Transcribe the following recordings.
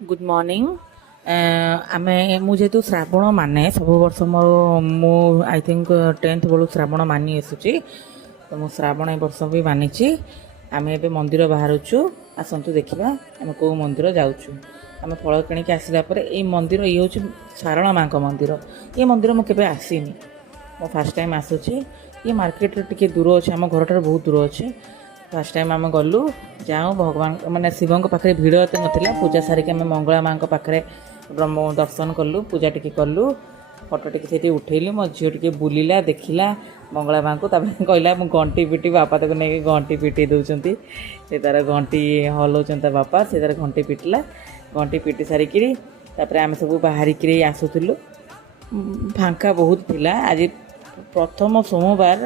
Good morning आमे मु जेहेतु श्रावण माने सब वर्ष मोर मु आई थिंक 10th बेलू श्रावण मानी आसूची तो मु श्रावण ए वर्ष भी मानिची आमे एबे मंदिर बाहरुचु आसंतु देखिबा आमे को मंदिर जाउचु आमे फल किनिक आसिला परे ए मंदिर ये होची सारणा मां को मंदिर ये मंदिर मु केबे आसीनी मो फर्स्ट टाइम आसुची ये मार्केट रे टिके दूर अछि हम घर ठार बहुत दूर अछि फर्स्ट टाइम आम गलु जाऊँ भगवान माने शिव पाखे भिड़ एत नाला पूजा सारिक आम मंगला माँ पाखे ब्रह्म दर्शन कलु पूजा टी कलु फोटो टी उठेलु मो झील टी बुलिला देखला मंगला माँ को कहला मु घंटी पिटी बापा तक नहीं घंटी पिटी दौरान से तार घंटी हलाउन बापा से तार घंटी पिटला घंटी पिटी सारिक आम सब बाहरिक आसुलु फांका बहुत थिला आज प्रथम सोमवार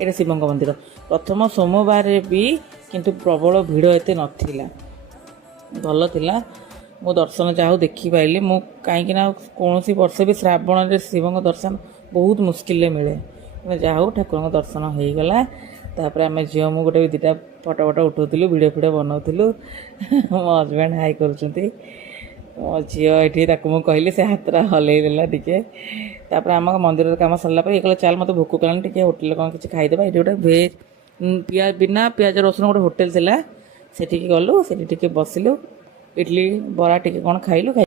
ये शिव मंदिर प्रथम सोमवार भी किंतु प्रबल भिड़ एत नाला भल थिला मो दर्शन जहाँ देखी पाइली मु कहीं कौन वर्ष भी श्रावण में शिव दर्शन बहुत मुस्किल मिले जहाँ ठाकुर दर्शन हो गला तापर आम झील मु गोटे दुटा फटो फटो उठाऊलु भिडियो फिडियो बनाऊलु मो हजबैंड हाई कर मो झील ये कहली से हाथ हल्ला टे तापर आम मंदिर काम सरला ये कहला चल मत भोक कलानी टे होटेल कौन किसी खाईदेवा ये गोटे भेज बिना पियाज रसुण गोटे होटेल थिला सेठी गलु सेठी बसिलु इडली बरा टे कौन खाइलु।